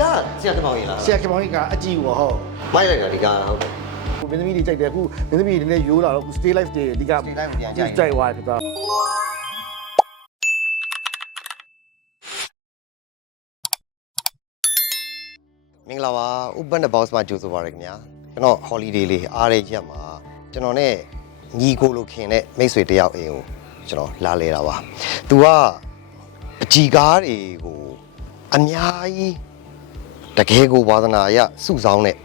ကဆရာတမောင်ကြီးလားဆရာခင်မောင်ကြီးကအကြည့်ပေါ့ဟုတ်မိုက်လိုက်တာဒီကဟုတ်တယ်မင်းသမီးတွေကြိုက်တယ်အခုမင်းသမီးတွေလည်းရိုးလာတော့အခု stay life တွေအဓိက Stay Life ကိုပြန်ကြိုက်ကြိုက်သွားတယ်ဒါမင်္ဂလာပါ Open the Box မှာကြိုဆိုပါရခင်ဗျာကျွန်တော် holiday လေးအားရရက်မှာကျွန်တော်နဲ့ညီကိုလိုခင်တဲ့မိတ်ဆွေတယောက်အိမ်ကိုကျွန်တော်လာလဲတာပါ။ तू ကအကြည်ကားတွေကိုအများကြီး တကယ်ကိုဝါသနာအရစုဆောင်းတဲ့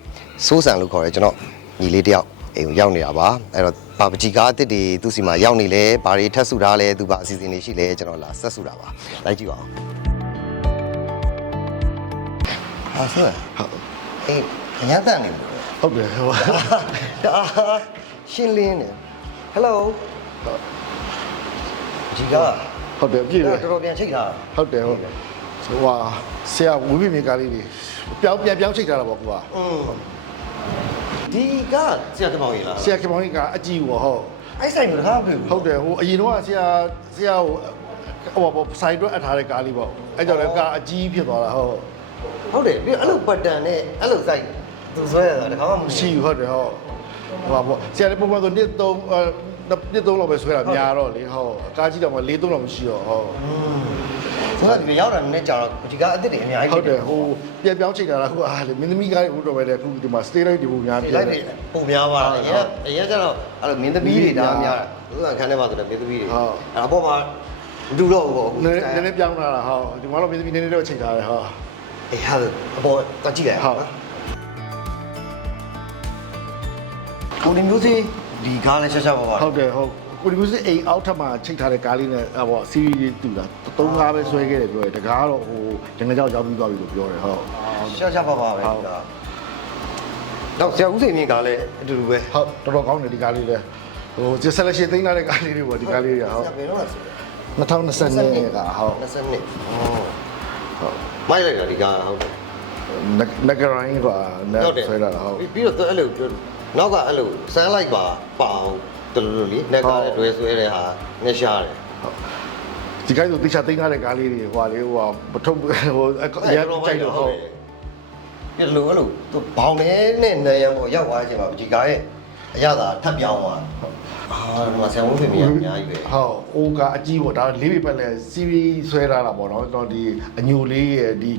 စိုးစံလို့ခေါ်ရဲကျွန်တော်ညီလေးတယောက်အိမ်ကိုရောက်နေတာပါအဲ့တော့ဘာပကြီးကားအစ်စ်တွေသူ့စီမှာရောက်နေလဲဘာတွေထပ်စုထားလဲသူဘာအစီအစဉ်တွေရှိလဲကျွန်တော်လာဆက်စုတာပါလိုက်ကြည့်ပါဦးဟာဆိုဟုတ်အေးအညာတန်နေဘူးဟုတ်တယ်ဟုတ်ဒါရှင်းလင်းတယ်ဟယ်လိုဒီကဟုတ်တယ်ပြည့်တယ်တော်တော်ပြန်ချိတ်ထားတာဟုတ်တယ်ဟုတ် တယ်ဆိုဟာဆရာဝီပီမြေကားလေးတွေပြောင်းပြန်ပြောင်းချိတ်ထားတာပေါ့ကွာอืมဒီကဆရာတမောင်ကြီးလားဆရာခင်မောင်ကြီးကအကြည့်ပေါ့ဟုတ်အဲ့ဆိုင်ကိုတကားမတွေ့ဘူးဟုတ်တယ်ဟိုအရင်တော့ဆရာဆရာဟိုဟိုပေါ့ဆိုင်တော့အထားတဲ့ကားလေးပေါ့အဲ့ကြောင့်လည်းကားအကြီးဖြစ်သွားတာဟုတ်ဟုတ်တယ်ပြီးတော့အဲ့လိုပတ်တန်နဲ့အဲ့လိုဆိုင်သူဆွဲရတာတကားမှမမရှိဘူးဟုတ်တယ်ဟုတ်ဟိုပါပေါ့ဆရာလည်းပုံမှန်ဆိုနှစ်သုံးအဲနှစ်သုံးလောက်ပဲဆွဲတာများတော့လေဟုတ်အကားကြီးတော့မှလေးသုံးလောက်မရှိတော့ဟုတ် ဆိုတော့ဒီရောက်တာနည်းကြာတော့ဒီကအစ်စ်တွေအများကြီးဟုတ်တယ်ဟိုပြန်ပြောင်းချိန်တာလားခုအားလေမင်းသမီးကားတွေဟိုတော့ပဲလေခုဒီမှာ stay light တွေပုံများဒီပြလိုက်န်တွေတယ်ပုံများပါလားအရင်အရင်ကျတော့အဲ့လိုမင်းသမီးတွေဒါအများသူကခန်းထဲမှာဆိုတော့မင်းသမီးတွေအဲ့အပေါ်မှာမတူတော့ဘူးပေါ့နည်းနည်းနည်းပြောင်းလာတာဟုတ်ဒီမှာတော့မင်းသမီးနည်းနည်းတော့ချိန်ထားတယ်ဟုတ်အေးဟာအပေါ်တော့ကြည့်လိုက်ဟုတ်ကိုဒီမျိုးစီဒီကားလည်းချက်ချက်ပါပါဟုတ်တယ်ဟုတ် ကိုဒီကုစအိမ်အောက်ထပ်မှာချိန်ထားတဲ့ကားလေးနဲ့ဟော series လေးတူတာသုံးကားပဲဆွဲခဲ့တယ်ပြောတယ်တကားတော့ဟိုငငယ်ကြောက်ရောက်ပြီးသွားပြီလို့ပြောတယ်ဟုတ်ချက်ချက်ပါပါပဲဟုတ်ဒါတော့ဆရာဦးစိန်မြင့်ကလည်းအတူတူပဲဟုတ်တော်တော်ကောင်းတယ်ဒီကားလေးလည်းဟို selection သိမ်းထားတဲ့ကားလေးတွေပေါ့ဒီကားလေးတွေဟုတ်ဆရာဘယ်တော့လဲဆို2020နှစ်ကဟုတ်20နှစ်ဟောမိုက်လိုက်တာဒီကားဟုတ်တယ်နဂရိုင်းကနဲ့ဟုတ်တယ်ဆွဲလာတာဟုတ်ပြီးတော့သူအဲ့လိုနောက်ကအဲ့လိုစမ်းလိုက်ပါပအောင် တလူလူလေးနဲ့ကားနဲ့တွဲဆွဲတဲ့ဟာနဲ့ရှားတယ်ဒီကိစ္စကိုတိကျသိမ်းထားတဲ့ကားလေးတွေဟိုဟာလေးဟိုဟာပထုံးဟိုအရင်ကြိုက်လို့ဟုတ်ပြလို့အဲ့လိုသူဘောင်နေနဲ့နေရပေါ့ရောက်သွားချိန်မှာဒီကားရဲ့အရသာထပ်ပြောင်းသွား အာဒီမှာဆရာဦးဖေမီကအများကြီးပဲ ဟုတ်အိုးကအကြီးပေါ့ဒါလေးပြပတ်လဲစီရီဆွဲထားတာပေါ့နော်တော့ဒီအညိုလေးရဲ့ဒီ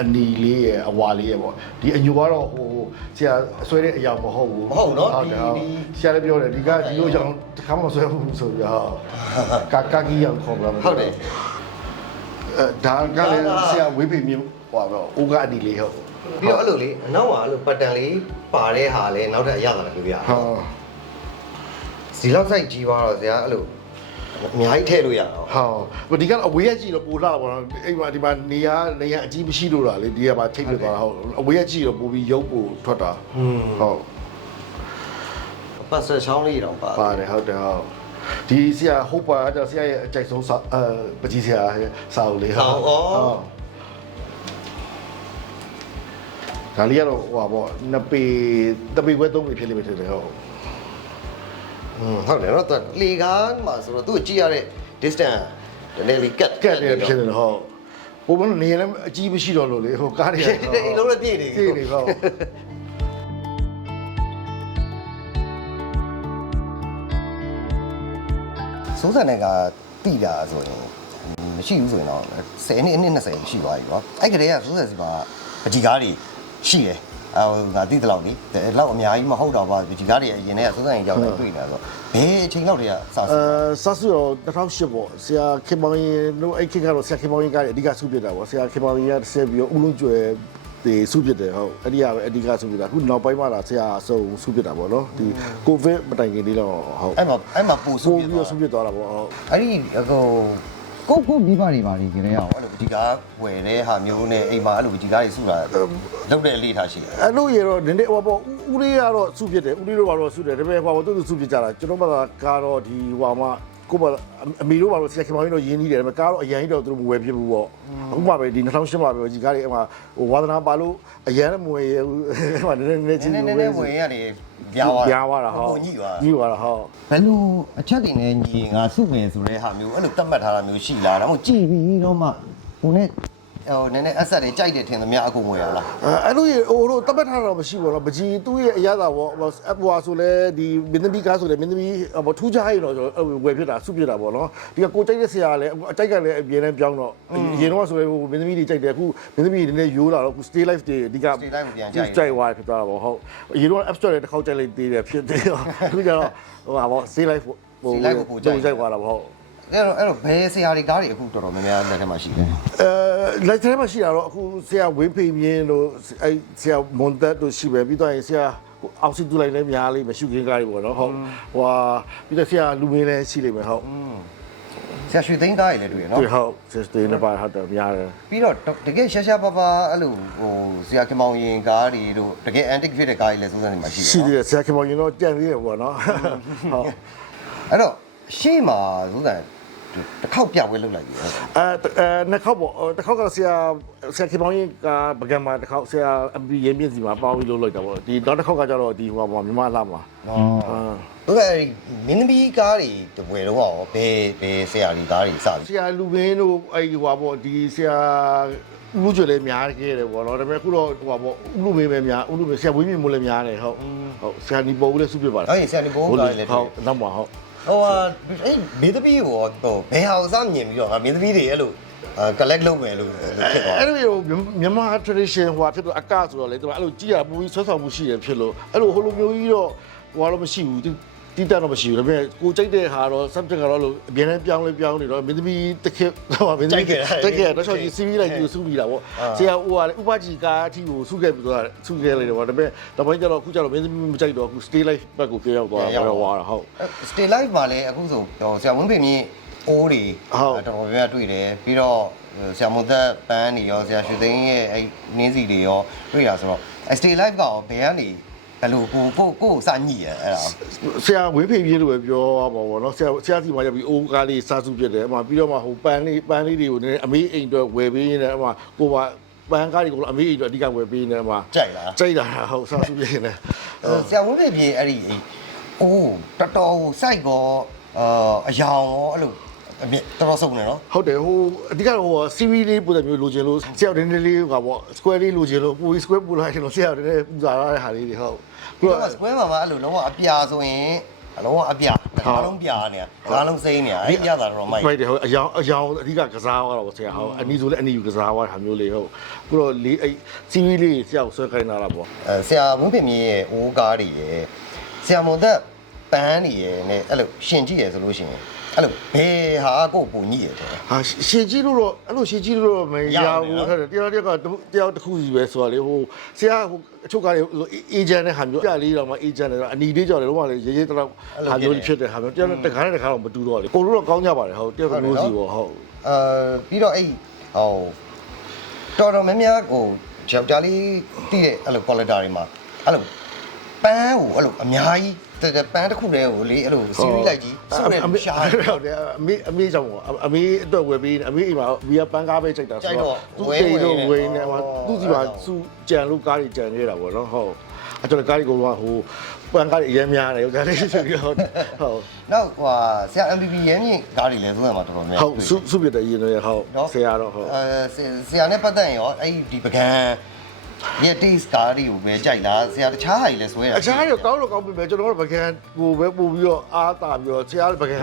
အနီလေးရဲ့အဝါလေးရဲ့ပေါ့ဒီအညိုကတော့ဟိုဆရာဆွဲတဲ့အရာမဟုတ်ဘူးဆရာလည်းပြောတယ်ဒီကဒီလိုကြောင့်တစ်ခါမှမဆွဲဘူးဆိုပြီးဟုတ်ကာကာကီရောက်ခေါ်လာဟုတ်တယ်အဲဒါကလည်းဆရာဝေးပေမြင့်ဟိုတော့အိုးကအနီလေးဟုတ်ပြီးတော့အဲ့လိုလေအနောက်ကအဲ့လိုပတ်တန်လေးပါတဲ့ဟာလဲနောက်ထပ်အရသာလည်းပြောရဟုတ် ဒီလောက်ဆိုင်ကြီးသွားတော့ဆရာအဲ့လိုအများကြီးထည့်လို့ရတော့ဟုတ်ဒီကအဝေးရကြည့်တော့ပူလာပါတော့အိမ်မှာဒီမှာနေရနေရအကြီးမရှိလို့လားလေဒီကပါထိတ်ပြသွားတာဟုတ်အဝေးရကြည့်တော့ပူပြီးရုပ်ပူထွက်တာဟုတ်ပတ်ဆက်ချောင်းလေးတောင်ပါပါတယ်ဟုတ်တယ်ဟုတ်ဒီဆရာဟုတ်ပါအဲ့ဆရာရဲ့အကြိုက်ဆုံးစာအဲပကြီးဆရာစာအုပ်လေးဟုတ်ဒါလေးကတော့ဟိုပါပေါ့နှစ်ပေတပေခွဲသုံးပေဖြစ်လိမ့်မယ်ထင်တယ်ဟုတ် อืมဟုတ်တယ်နော်သူလေကားမှာဆိုတော့သူ့ကိုကြည့်ရတဲ့ distance တနေ့လေးကတ်ကက်တယ်ဖြစ်တယ်ဟုတ်ပုံမှန်နေရင်လည်းအကြီးမရှိတော့လို့လေဟိုကားတွေဖြစ်တယ်အိမ်လုံးလည်းပြည့်နေပြည့်နေဟုတ်စိုးစံတဲ့ကတိတာဆိုရင်မရှိဘူးဆိုရင်တော့10နှစ်အနှစ်20ရှိသွားပြီကွာအဲ့ကလေးကစိုးစံစီမှာပကြီကားတွေရှိတယ် အဲဟိုငါတိတလောက်နေအဲ့လောက်အများကြီးမဟုတ်တော့ပါပကြီကားတွေအရင်တည်းကစိုးစံရင်ရောက်နေတွေ့နေတာဆိုတော့ဘယ်အချိန်လောက်တည်းကစစအဲဆတ်ဆူတော့2008ပေါ့ဆရာခင်မောင်ရင်တို့အဲ့ခေတ်ကတော့ဆရာခင်မောင်ရင်ကအဓိကစုပြစ်တာပေါ့ဆရာခင်မောင်ရင်ကဆက်ပြီးတော့ဦးလုံးကျွယ်ဒီစုပြစ်တယ်ဟုတ်အဲ့ဒီကပဲအဓိကစုပြစ်တာအခုနောက်ပိုင်းမှာလာဆရာအစုံစုပြစ်တာပေါ့နော်ဒီကိုဗစ်မတိုင်ခင်လေးတော့ဟုတ်အဲ့မှာအဲ့မှာပူဆူပို့ပြီးပြီးတော့တော့စုပြစ်သွားတာပေါ့ဟုတ်အဲ့ဒီဟို ကိုကိုမိဘတွေပါနေကြတယ်အောင်အဲ့လိုဒီကားဝယ်တဲ့ဟာမျိုးနဲ့အိမ်မှာအဲ့လိုဒီကားတွေစုတာလုပ်တဲ့အလေးထားရှိတယ်အဲ့လိုရတော့နည်းနည်းဟိုပေါ့ဦးလေးကတော့စုပြစ်တယ်ဦးလေးတို့ကတော့စုတယ်ဒါပေမဲ့ဟိုပေါ့သူတို့စုပြစ်ကြတာကျွန်တော်မှကတော့ဒီဟိုမှာကိုမအမီတို့ကတော့ဆရာခင်မောင်ရင်တော့ရင်းနှီးတယ်ဒါပေမဲ့ကားတော့အရင်တော့သူတို့မဝယ်ပြဘူးပေါ့အခုမှပဲဒီ2008မှာပဲဒီကားတွေအမှဟိုဝါသနာပါလို့အရင်မဝယ်ရဘူးဟိုနည်းနည်းနည်းနချင်းည်းနည်းနည်းဝင်ရတယ် ပြားသွားပြားသွားတာဟုတ်ပုံကြီးသွားကြီးသွားတာဟုတ်ဘယ်လိုအချက်တွေနဲ့ညီငါစုမယ်ဆိုတဲ့ဟာမျိုးအဲ့လိုတတ်မှတ်ထားတာမျိုးရှိလားဒါမှမဟုတ်ကြည်ပြီးတော့မှဟိုနဲ့ ဟိုနည်းနည်းအဆက်တွေကြိုက်တယ်ထင်သမျှအကုန်ဝယ်ရလားအဲအဲ့လိုရဟိုတို့တပတ်ထားတော့မရှိဘူးနော်ပကြီးသူ့ရဲ့အရသာပေါ့အပွားဆိုလဲဒီမင်းသမီးကားဆိုလဲမင်းသမီးဟိုထူးခြားရင်တော့ကျွန်တော်ဝယ်ဖြစ်တာစုဖြစ်တာပေါ့နော်ဒီကကိုကြိုက်တဲ့ဆရာလည်းအကြိုက်ကလည်းအပြင်းနဲ့ပြောင်းတော့အရင်တော့ဆိုလဲဟိုမင်းသမီးတွေကြိုက်တယ်အခုမင်းသမီးတွေနည်းနည်းရိုးလာတော့အခု stay life တွေအဓိက Stay life ကိုပြန်ကြိုက်တယ်ကြိုက်သွားဖြစ်သွားတာပေါ့ဟုတ်အရင်တော့ app store တွေတစ်ခေါက်ကြိုက်လိုက်သေးတယ်ဖြစ်တယ်အခုကျတော့ဟိုဟာပေါ့ stay life ဟို Stay life ကိုပိုကြိုက်ကြိုက်သွားတာပေါ့ဟုတ် အဲ့တော့အဲ့တော့ဘယ်ဆရာတွေကားတွေအခုတော်တော်များများလက်ထက်မှာရှိတယ်အဲလိုက်ထဲမှာရှိတာတော့အခုဆရာဝင်းဖေမြင်းတို့အဲဆရာမွန်တက်တို့ရှိပဲပြီးတော့ရင်ဆရာဟိုအောက်စီတူလိုက်လည်းများလိမ့်မယ်ရှုခင်းကားတွေပေါ့နော်ဟုတ်ဟိုဟာပြီးတော့ဆရာလူမင်းလည်းရှိလိမ့်မယ်ဟုတ်ဆရာရွှေသိန်းကားတွေလည်းတွေ့ရနော်တွေ့ဟုတ်စစ်တေးနေပါဟုတ်တယ်များတယ်ပြီးတော့တကယ်ရှာရှာပါပါအဲ့လိုဟိုဆရာခင်မောင်ရင်ကားတွေတို့တကယ် antique ဖြစ်တဲ့ကားတွေလည်းစိုးစမ်းနေမှာရှိရှိတယ်သေးနော်တယ်ဆရာခင်မောင်ရင်တော့ကြံသေးတယ်ပေါ့နော်ဟုတ်အဲ့တော့ရှေ့မှာစိုးစမ်း တစ်ခေါက်ပြပွဲလုပ်လိုက်ပြီဟုတ်အဲအဲနှစ်ခေါက်ပေါ့တစ်ခေါက်ကတော့ဆရာဆရာခင်မောင်ရင်ကပကံမှာတစ်ခေါက်ဆရာ MP ရင်းမြင့်စီမှာပေါင်းပြီးလုပ်လိုက်တာပေါ့ဒီနောက်တစ်ခေါက်ကကျတော့ဒီဟိုပါမြန်မာလာမှာဟုတ်ဟုတ်ကဲ့အဲ့ဒီမင်းသမီးကားတွေတပွဲတော့ရောဘယ်ဘယ်ဆရာတွေကားတွေစပြီဆရာလူမင်းတို့အဲ့ဒီဟိုပါပေါ့ဒီဆရာလူကျွေလည်းများခဲ့တယ်ပေါ့နော်ဒါပေမဲ့အခုတော့ဟိုပါပေါ့ဥလူမင်းပဲများဥလူမင်းဆရာဝင်းမြင့်မိုးလည်းများတယ်ဟုတ်ဟုတ်ဆရာဒီပုံလည်းစုပြပါလားအဲ့ဒီဆရာဒီဘိုးကားတွေလည်းဟုတွေ့တ်နောက်မှာဟုတ် ဟိုဟာအဲ့မင်းသမီးကိုဟိုဘယ်ဟာကိုစမြင်ပြီးတော့ငါမင်းသမီးတွေအဲ့လိုအာ collect လုပ်မယ်လို့ဖြစ်သွားအဲ့လိုမျိုးမြန်မာ tradition ဟိုဖြစ်တော့အကဆိုတော့လေသူကအဲ့လိုကြည်ရပူပြီးဆွဆောက်မှုရှိတယ်ဖြစ်လို့အဲ့လိုဟိုလိုမျိုးကြီးတော့ဟိုတော့မရှိဘူးတီး တတ်တော့မရှိဘူးဒါပေမဲ့ကိုကြိုက်တဲ့ဟာတော့ subject ကတော့လို့အပြင်းနဲ့ပြောင်းလဲပြောင်းနေတော့မင်းသမီးတစ်ခေတ်ဟိုမင်းသမီးတက်ခဲ့တော့ချောကြီး CV လိုက်ကြီးစုပြီးတာပေါ့ဆရာဟိုကလေဥပကြီးကားအထိကိုစုခဲ့ပြီးတော့စုခဲ့လိုက်တယ်ပေါ့ဒါပေမဲ့တပိုင်းကျတော့အခုကျတော့မင်းသမီးမကြိုက်တော့အခု stay life ဘက်ကိုပြောင်းရောက်သွားတာတော့ဟွာဟုတ် stay life မှာလည်းအခုဆိုဟိုဆရာဝင်းပင်မြင့်အိုးတွေဟုတ်တော်တော်များများတွေ့တယ်ပြီးတော့ဆရာမွန်သက်ပန်းတွေရောဆရာရွှေသိန်းရဲ့အဲ့နင်းစီတွေရောတွေ့တာဆိုတော့ stay life ကရောဘယ်ကနေ ဘယ်လိုကိုကိုကိုစညှိရအဲ့ဒါဆရာဝင်းဖေပြေးလို့ပဲပြောရမှာပေါ့နော်ဆရာဆရာစီမှာကျပြီးအိုးကားလေးစားစုပြစ်တယ်အမှပြီးတော့မှဟိုပန်းလေးပန်းလေးတွေကိုနည်းနည်းအမေးအိမ်အတွက်ဝယ်ပေးနေတယ်အမှကိုကပန်းကားတွေကိုအမေးအိမ်အတွက်အဓိကဝယ်ပေးနေတယ်အမှကြိုက်လားကြိုက်တာဟုတ်စားစုပြစ်နေတယ်ဆရာဝင်းပင်မြင့်အဲ့ဒီအိုးတော်တော်စိုက်ကောအာအယောင်ရောအဲ့လို အမြတော်တော်စုံနေနော်ဟုတ်တယ်ဟိုအဓိကဟို CV လေးပုံစံမျိုးလိုချင်လို့ဆရာတင်းတင်းလေးကပေါ့ square လေးလိုချင်လို့ပူ square ပူလိုက်တယ်လို့ဆရာတင်းတင်းပူစားရတဲ့ဟာလေးတွေဟုတ်ပြီးတော့ square မှာမှအဲ့လိုလုံးဝအပြာဆိုရင်အလုံးဝအပြာအားလုံးပြာနေတာအားလုံးစိမ့်နေတာအဲ့ပြာတာတော့မိုက် မိုက်တယ်ဟုတ်အယောင်အယောင်အဓိကကစားသွားတာပေါ့ဆရာဟုတ်အနီဆိုလည်းအနီယူကစားသွားတာမျိုးလေးဟုတ်ပြီးတော့လေးအဲ့ CV လေးဆရာကိုဆွဲခိုင်းလာတာပေါ့ အဲဆရာဝင်းပင်မြင့်ရဲ့အိုးကားတွေရဲ့ဆရာမွန်သက်ပန်းတွေရဲ့နဲ့အဲ့လိုရှင်ကြည့်ရဆိုလို့ရှိရင် အဲ့လိုဘယ်ဟာကိုပုံညိရတယ်ဟာရှင်ကြီးလို့တော့အဲ့လိုရှင်ကြီးလို့တော့မရဘူးဟုတ်တယ်တယောက်တယောက်ကတယောက်တစ်ခုစီပဲဆိုတော့လေဟိုဆရာဟိုအချုပ်ကားလေးအေဂျင့်နဲ့ဟာမျိုးပြလေးတော့မှအေဂျင့်နဲ့တော့အနီလေးကြော်တယ်တော့မှလေရေးရေးတော့ဟာမျိုးဖြစ်တယ်ဟာမျိုးတယောက်တခါနဲ့တခါတော့မတူတော့လေကိုတို့တော့ကောင်းကြပါတယ်ဟုတ်တယောက်မျိုးစီပေါ့ဟုတ်အဲပြီးတော့အဲ့ဟိုတော်တော်များများဟိုယောက်ျားလေးတည်တဲ့အဲ့လို quality တွေမှာအဲ့လိုပန်းကိုအဲ့လိုအများကြီး တဲ့ပန်းတစ်ခုတည်းကိုလေအဲ့လို series လိုက်ကြီးစုတယ်ရှားတယ်ဟုတ်တယ်အမေအမေကြောင့်ပေါ့အမေအတွက်ဝယ်ပေးအမေအိမ်မှာဘီယာပန်းကားပဲချိန်တာဆိုတော့သူ့တိတ်တော့ဝယ်နေမှာသူ့စီမှာသူကြံလို့ကားတွေကြံနေတာပေါ့နော်ဟုတ်အဲ့တော့ကားတွေကဟိုပန်းကားတွေအရင်များတယ်ယောက်ျားလေးဆိုပြီးဟုတ်ဟုတ်နောက်ဟိုဟာဆရာ MPP ရင်းမြင့်ကားတွေလည်းသုံးရမှာတော်တော်များဟုတ်စုစုပြတဲ့ရင်းတွေဟုတ်ဆရာတော့ဟုတ်အဲဆရာနဲ့ပတ်သက်ရင်ရောအဲ့ဒီပကံ ရဲ့ taste ကားတွေကိုပဲကြိုက်လားဆရာတခြားဟာတွေလည်းဆွဲတာ အခြားရောကောင်းတော့ကောင်းပြီပဲကျွန်တော်တို့ပကံကိုပဲပို့ပြီးတော့အားတာပြီးတော့ဆရာပကံ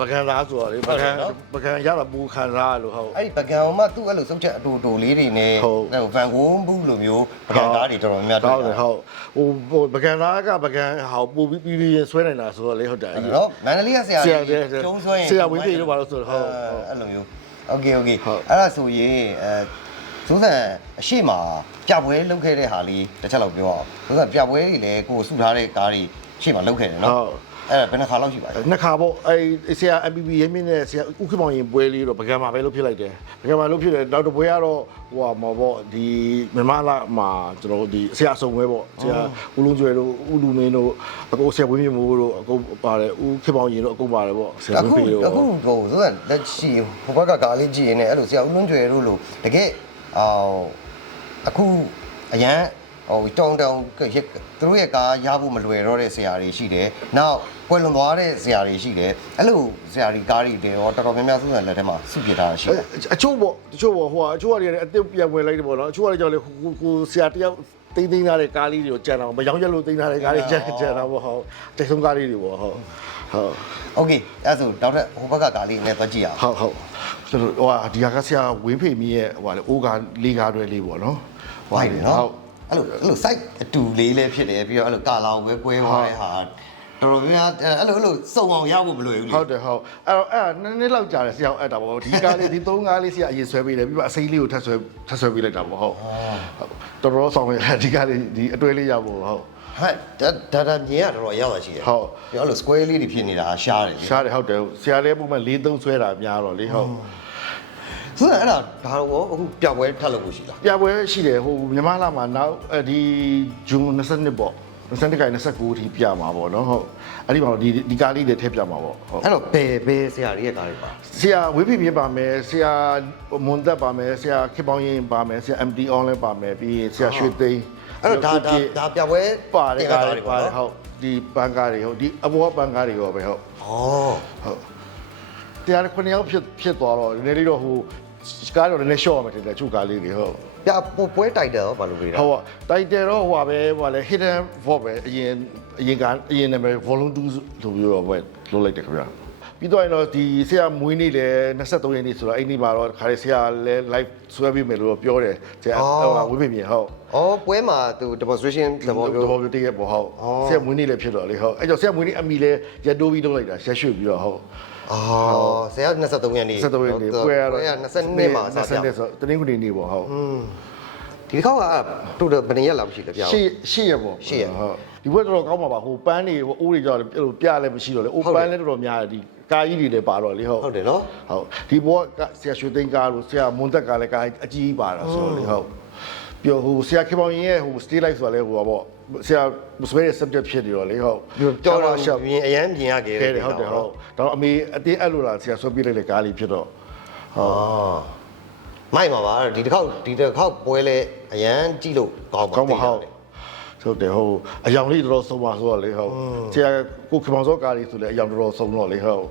ပကံသားဆိုတော့လေပကံပကံရတာပူခံစားလို့ဟုတ် အဲ့ဒီပကံမှသူ့အဲ့လိုစုပ်ချက်အတူတူလေးတွေနဲ့ ဟုတ် ဟိုဗန်ဂုံးဘူးလိုမျိုးပကံကားတွေတော်တော်များများ ဟုတ်တယ်ဟုတ်ဟိုဟိုပကံသားကပကံဟာပို့ပြီးပြီးပြီးဆွဲနိုင်တာဆိုတော့လေဟုတ်တယ် နော်မန္တလေးကဆရာ ဆရာတွေ ကျုံးဆွဲရင် ဆရာဝင်းပြေလို့ပါလို့ဆိုတော့ဟုတ် အဲ့လိုမျိုးโอเคโอเค ဟုတ် အဲ့ဒါဆိုရင်အဲသုဇန် အရှိမပြပွဲလုပ်ခဲ့တဲ့ဟာလေးတစ်ချက်လောက်ပြောအောင်သုဇန်ပြပွဲတွေလည်းကိုယ်စုထားတဲ့ကားတွေရှေ့မှာလုပ်ခဲ့တယ်နော်ဟုတ်အဲ့ဒါဘယ်နှခါလောက်ရှိပါလဲနှစ်ခါပေါ့အဲဆရာ MPP ရင်းမြင့်နဲ့ဆရာဥက္ကမောင်ရင်ပွဲလေးတော့ပကံမှာပဲလုပ်ဖြစ်လိုက်တယ်ပကံမှာလုပ်ဖြစ်တယ်နောက်တစ်ပွဲကတော့ဟိုဟာမှာပေါ့ဒီမြန်မာလာမှာကျွန်တော်တို့ဒီဆရာအစုံပွဲပေါ့ဆရာဦးလုံးကျွယ်တို့ဦးလူမင်းတို့အကိုဆရာဝင်းမြင့်မိုးတို့အကုန်ပါတယ်ဦးခေပောင်ရင်တို့အကုန်ပါတယ်ပေါ့ဆရာဝအခုင်းပြေတို့အခုဟိုသုဇန်လက်ရှိဟိုဘက်ကကားလေးကြည့်ရင်လည်းအဲ့လိုဆရာဦးလွန်းကျွယ်တို့လိုတကယ်အော် အခုအရန်ဟဟိုတောင်းတောင်းကရက်သူတို့ရဲ့ကားရဖို့မလွယ်တော့တဲ့ဆရာတွေရှိတယ်နောက်ကွယ်လွန်သွားတဲ့ဆရာတွေရှိတယ်အဲ့လိုဆရာတွေကားတွေတွေရောတော်တော်များများစုစံလက်ထက်မှာစုပြထားတာရှိတယ်အချို့ပေါ့တချို့ပေါ့ဟိုအချို့ကလည်းအတင်းပြန်ဝင်လိုက်တယ်ပေါ့နော်အချို့ကလည်းကြောက်လေကိုကိုဆရာတယောက်တိမ့်သိမ်းထားတဲ့ကားလေးတွေကိုကြံတော့မရောင်းရက်လို့သိမ်းထားတဲ့ကားလေးကြံကြံတော့ပေါ့ဟုတ်တိတ်ဆုံးကားလေးတွေပေါ့ဟုတ် ဟုတ် โอเคအဲ့ဆိုနောက်ထပ်ဟိုဘက်ကကားလေးနဲ့သွားကြည့်အောင် ဟုတ်ဟုတ်ကျွန်တော်ဟိုဟာဒီဟာကဆရာဝင်းဖေမီရဲ့ဟိုဟာလေအိုးကားလေးကားတွေလေးပေါ့နော် ဝိုင်းတယ်နော်အဲ့လိုအဲ့လို site အတူလေးလည်းဖြစ်တယ်ပြီးတော့အဲ့လိုကာလာကိုပဲကွဲသွားတဲ့ဟာတော်တော်များများအဲ့လိုအဲ့လိုစုံအောင်ရဖို့မလွယ်ဘူးလေ ဟုတ်တယ်ဟုတ်အဲ့တော့အဲ့နည်းနည်းလောက်ကြာတယ်ဆရာအဲ့တာပေါ့ဒီကားလေးဒီသုံးကားလေးဆရာအရင်ဆွဲပေးတယ်ပြီးတော့အစိမ်းလေးကိုထပ်ဆွဲထပ်ဆွဲပေးလိုက်တာပေါ့ဟုတ်တော်တော်ဆောင်ရဒီကားလေးဒီအတွဲလေးရဖို့ဟုတ် ဟဲ့ဒါဒါဒါမြင်ရတော်တော်ရောက်လာရှိတယ်ဟုတ်ပြီးတော့အဲ့လို square လေးတွေဖြစ်နေတာရှားတယ်လေရှားတယ်ဟုတ်တယ်ဆရာလေးပုံမှန်၄သုံးဆွဲတာများတော့လေဟုတ်ဆိုတော့အဲ့ဒါဒါတော့အခုပြပွဲထပ်လုပ်ဖို့ရှိလားပြပွဲရှိတယ်ဟိုမြန်မာလာမှာနောက်အဲဒီဂျွန်22ပေါ့22က29ထိပြမှာပေါ့နော်ဟုတ်အဲ့ဒီမှာဒီဒီကားလေးတွေထည့်ပြမှာပေါ့ဟုတ်အဲ့တော့ဘယ်ဘယ်ဆရာတွေရဲ့ကားတွေပါဆရာဝိဖိပြပါမယ်ဆရာမွန်သက်ပါမယ်ဆရာခေပေါင်းရင်ပါမယ်ဆရာ MD online ပါမယ်ပြီးရင်ဆရာရွှေသိန်း အဲ့တော့ဒါဒါဒါပြပွဲပါတယ်ကားကားတွေတွေပါပါတယ်နော်ဟုတ်ဒီဘန်ကားတွေဟုတ်ဒီအဘောဘန်ကားတွေရောပဲဟုတ်ဩဟုတ်တရားခုနှစ်ယောက်ဖြစ်ဖြစ်သွားတော့နည်းနည်းလေးတော့ဟိုကားတော့နည်းနည်းရှော့ရမယ်ထင်တယ်ချုပ်ကားလေးတွေဟုတ်ပြပွဲတိုက်တယ်ရောဘာလို့ပေးတာဟုတ်ပါတိုင်တယ်တော့ဟိုပါပဲဟိုပါလေ hidden vote ပဲအရင်အရင်ကအရင်နာမည် volume 2လို့ပြောတော့ပဲလုပ်လိုက်တယ်ခင်ဗျာ ပြီးတော့ရင်တော့ဒီဆရာမွေးနေ့လေ23ရက်နေ့ဆိုတော့အဲ့ဒီမှာတော့ခါလေးဆရာလဲ live ဆွဲပြီးမယ်လို့ပြောတယ်ဆရာဟိုဝေးပြင်ဟုတ်ဩပွဲမှာသူ demonstration သဘောမျိုးတော့ပြောတည်းရပေါ့ဟုတ်ဆရာမွေးနေ့လည်းဖြစ်တော့လေဟုတ်အဲ့ကြောင့်ဆရာမွေးနေ့အမီလည်းရတိုးပြီးလုပ်လိုက်တာရက်ရွှေ့ပြီးတော့ဟုတ်အော်ဆရာ23ရက်နေ့23ရက်နေ့ပွဲပွဲရရတော့တော့22မှာစပြ22ဆိုတနင်္ဂနွေနေ့ပေါ့ဟုတ်ဒီတစ်ခေါက်ကတူတယ်ဘယ်နှစ်ရက်လောက်ရှိလဲပြအောင်ရှေ့ရှေ့ရပေါ့ရှေ့ရက်ဟုတ်ဒီဘက်တော့ကောင်းပါပါဟိုပန်းတွေဟိုအိုးတွေကြောက်တယ်ဟိုပြလည်းမရှိတော့လေအိုးဟုတ်ပတယ်န်းလည်းတော်တော်များတယ်ဒီ ကာကြီးတွေလည်းပါတော့လေဟုတ်ဟုတ်တယ်နော်ဟုတ်ဒီဘောကဆရာရွှေသိန်းကားလို့ဆရာမွန်သက်ကားလည်းကားအကြီးကြီးပါတာဆိုတော့လေဟုတ်ပြောဟိုဆရာခေပေါင်းရင်ရဲ့ဟို stay life ဆိုတာလေဟိုပါပေါ့ဆရာမစပယ်ရဲ့ subject ဖြစ်နေတော့လေဟုတ်ကြောက်တော့ရှောက်မြင်အရန်မြင်ရခဲ့ခဲ့တယ်ဟုတ်တယ်ဟုတ်တော့အမေအတင်းအဲ့လိုလားဆရာဆွဲပြလိုက်တဲ့ကားလေးဖြစ်တော့အော်မိုက်ပါပါဒီတစ်ခေါက်ဒီတစ်ခေါက်ပွဲလဲအရန်ကြည့်လို့ကောင်းပါကောင်းမဟုတ်သိတယ်ဟုတ်တယ်ဟိုအယောင်လေးတော်တော်ဆုံးပါဆိုတော့လေဟုတ်ဆရာကိုခေပေါင်းစောကားလေးဆိုလေအယောင်တော်တော်ဆုံးတော့လေဟုတ်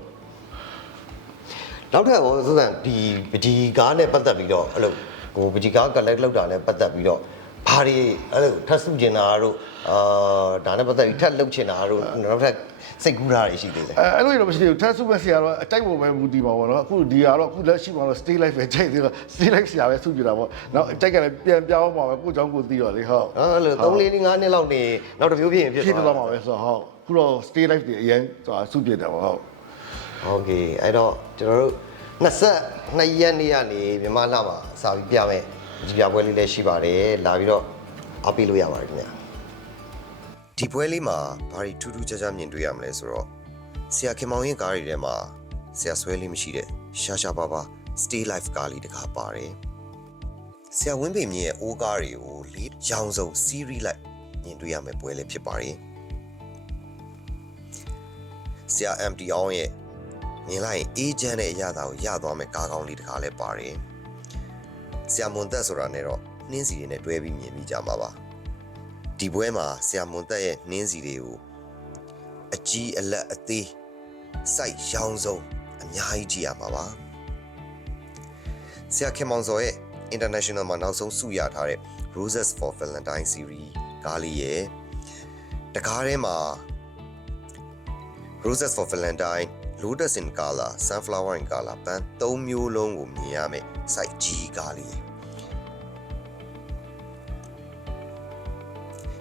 နောက်ထပ်ဟိုစစံဒီပကြီးကားနဲ့ပတ်သက်ပြီးတော့အဲ့လိုဟိုပကြီးကား collect လောက်တာနဲ့ပတ်သက်ပြီးတော့ဘာတွေအဲ့လိုထပ်စုကျင်တာတို့အာဒါနဲ့ပတ်သက်ပြီးထပ်လုပ်ချင်တာတို့နောက်ထပ်စိတ်ကူးတာတွေရှိသေးတယ် အဲအဲ့လိုရတော့မရှိဘူးထပ်စုပဲဆရာတော့အတိုက်ပေါ်ပဲမူတည်ပါဘောနော်အခုဒီကတော့အခုလက်ရှိမှာတော့ stay life ပဲချိန်သေးတော့ stay life ဆရာပဲစုပြတာပေါ့နောက်အတိုက်ကလည်းပြန်ပြောင်းမှာပဲကိုเจ้าကိုသိတော့လေဟုတ် နော်အဲ့လို3 4 5နှစ်လောက်နေနောက်တစ်မျိုးဖြစ်ရင်ဖြစ် ဖြစ် သွား တော့မှာပဲဆိုတော့ဟုတ်အခုတော့ stay life တွေအရင်ဆိုတာစုပြတယ်ပေါ့ဟုတ် โอเคအဲ့တော့ကျွန်တော်တို့22ရက်နေ့ကနေမြန်မာလှမှာစာပြီးပြမယ်ဒီပြပွဲလေးလည်းရှိပါတယ်လာပြီးတော့အားပေးလို့ရပါတယ်ခင်ဗျာဒီပွဲလေးမှာဘာတွေထူးထူးခြားခြားမြင်တွေ့ရမလဲဆိုတော့ဆရာခင်မောင်ရင်ကားတွေထဲမှာဆရာဆွဲလေးမရှိတဲ့ရှာရှာပါပါ stay life ကားလေးတကားပါတယ်ဆရာဝင်းပေမြင့်ရဲ့အိုးကားတွေကိုလေးရောင်စုံ series လိုက်မြင်တွေ့ရမယ်ပွဲလေးဖြစ်ပါတယ်ဆရာ MT အောင်ရဲ့ မြင်လိုက်ရင်အေးချမ်းတဲ့အရာသာကိုရသွားမယ်ကားကောင်းလေးတစ်ခါလဲပါတယ်။ဆရာမွန်သက်ဆိုတာနဲ့တော့နှင်းစီတွေနဲ့တွဲပြီးမြင်မိကြမှာပါ။ဒီပွဲမှာဆရာမွန်သက်ရဲ့နှင်းစီတွေကိုအကြီးအလက်အသေးစိုက်ရောင်စုံအများကြီးကြည့်ရမှာပါ။ဆရာခင်မောင်စောရဲ့ International မှာနောက်ဆုံးဆုရထားတဲ့ Roses for Valentine series ကားလေးရဲ့တကားထဲမှာ Roses for Valentine, Lotus in Color, Sunflower in Color ပန်း၃မျိုးလုံးကိုမြင်ရမယ်။ site ကြီးကားလေး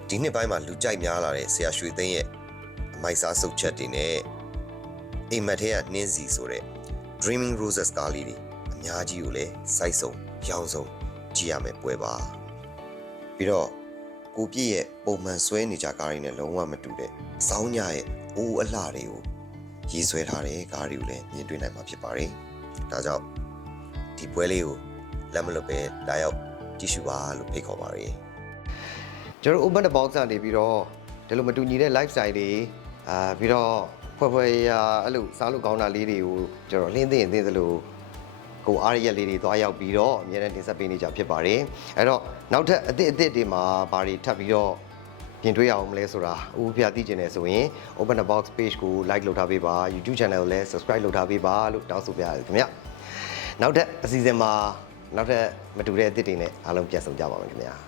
ဒီနှစ်ပိုင်းမှာလူကြိုက်များလာတဲ့ဆရာရွှေသိန်းရဲ့အမိုက်စားစုပ်ချက်တွေနဲ့အိမ်မက်ထဲကနှင်းစီဆိုတဲ့ Dreaming Roses ကားလေးတွေအများကြီးကိုလည်းစိုက်ဆုံးရောင်ဆုံးကြည့်ရမယ်ပွဲပါပြီးတော့ကိုပြည့်ရဲ့ပုံမှန်ဆွဲနေကြကားတွေနဲ့လုံးဝမတူတဲ့စောင်းညရဲ့အိုးအလှတွေကို ရေးဆွဲထားတဲ့ကားတွေကိုလည်းမြင်တွေ့နိုင်မှာဖြစ်ပါတယ်ဒါကြောင့်ဒီပွဲလေးကိုလက်မလွတ်ပဲလာရောက်ကြည့်ရှုပါလို့ဖိတ်ခေါ်ပါတယ်ကျွန်တော် open the box ကနေပြီးတော့ဒီလိုမတူညီတဲ့ lifestyle တွေအာပြီးတော့ဖွဲ့ဖွဲ့ရာအဲ့လိုစားလို့ကောင်းတာလေးတွေကိုကျွန်တော်လင်းသိရင်သိသလိုကိုအားရရက်လေးတွေသွားရောက်ပြီးတော့အများနဲ့တင်ဆက်ပေးနေကြဖြစ်ပါတယ်အဲ့တော့နောက်ထပ်အသစ်အသစ်တွေမှာဘာတွေထပ်ပြီးတော့ ပြင်တွေ့ရအောင်မလဲဆိုတာဥပ္ပပြသိကျင်နေဆိုရင် Open the Box page ကို like လုပ်ထားပေးပါ YouTube channel ကိုလည်း subscribe လုပ်ထားပေးပါလို့တောင်းဆိုပြရတယ်ခင်ဗျနောက်ထပ်အစီအစဉ်မှာနောက်ထပ်မတူတဲ့အသစ်တွေနဲ့အားလုံးပြန်ဆောင်ကြပါမယ်ခင်ဗျာ